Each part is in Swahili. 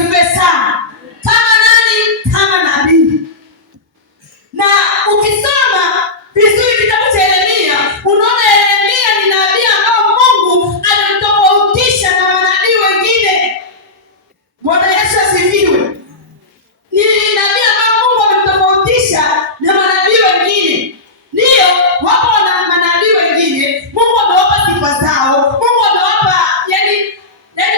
asifiwe sana. Kama nani? Kama nabii. Na ukisoma vizuri kitabu cha Yeremia, unaona Yeremia ni nabii ambao Mungu anamtofautisha na manabii wengine. Bwana Yesu asifiwe. Ni nabii ambao Mungu anamtofautisha na manabii wengine. Ndio, wapo na manabii wengine Mungu amewapa sifa zao. Mungu amewapa yani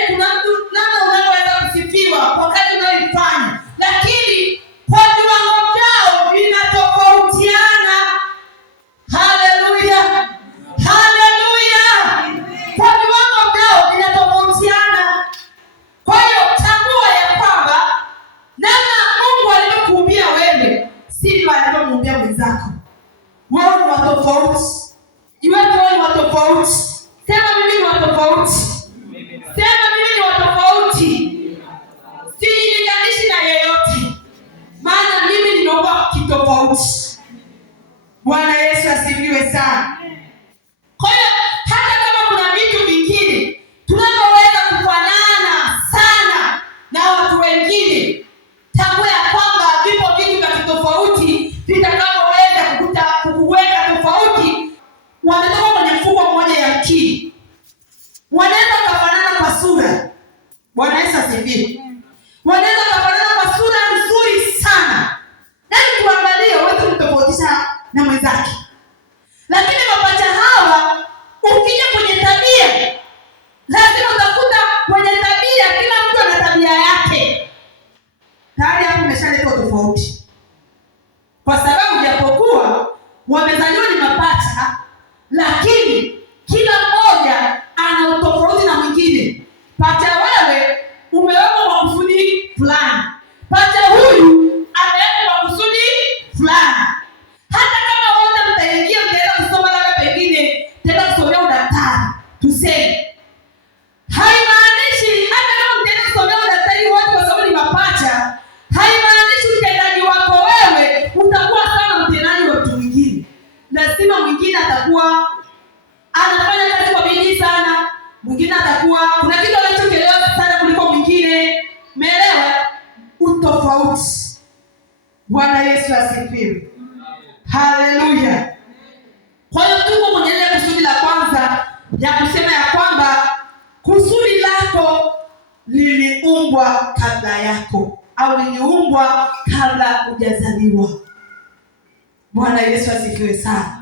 kuna mtu namna unaweza kusifiwa kwa kazi unayoifanya. Lakini kwa viwango vyao vinatofautiana. Haleluya. Haleluya. Kwa viwango vyao vinatofautiana. Kwa hiyo tambua ya kwamba namna Mungu alivyokuumbia wewe sivyo alivyomuumbia mwenzako. Wewe ni wa tofauti. Iwepo wewe ni wa tofauti. Sema mimi ni wa tofauti. Sema mimi ni wa tofauti. Sijilinganishi na yeyote. Maana mimi nimeumbwa kitofauti. Bwana Yesu asifiwe sana. Kwa hiyo hata kama kuna vitu vingine tunapoweza kufanana sana na watu wengine, tambua ya kwamba vipo vitu vya tofauti vitakavyoweza kukuweka tofauti. Wametoka kwenye mfuko mmoja ya akili. Wanaweza kufanana kwa sura. Bwana Yesu asifiwe. Wanaweza kufanana kwa sura nzuri sana. Nani tuangalie wewe mtofautisha na mwenzake. Lakini mapacha hawa ukija kwenye tabia, lazima utakuta kwenye tabia kila mtu ana tabia yake. Tayari hapo umeshaleta tofauti. Kwa sababu japokuwa wamezaliwa ni mapacha, lakini kila mmoja ana utofauti na mwingine. Pacha wewe umewekwa kwa kusudi fulani. Pacha huyu amewekwa kwa kusudi fulani. Hata kama wote mtaingia mtaenda kusoma labda pengine tena kusomea udaktari, tuseme. Haimaanishi hata kama mtaenda kusomea udaktari wote kwa sababu ni mapacha, haimaanishi utendaji wako wewe utakuwa sawa mtendaji wa mtu mwingine. Lazima mwingine atakuwa anafanya kazi kwa bidii sana. Mwingine atakuwa kuna kitu anachokielewa sana kuliko mwingine. Umeelewa? Utofauti. Bwana Yesu asifiwe. Haleluya. Kwa hiyo tuko kwenye ile kusudi la kwanza ya kusema ya kwamba kusudi lako liliumbwa kabla yako au liliumbwa kabla hujazaliwa. Bwana Yesu asifiwe sana.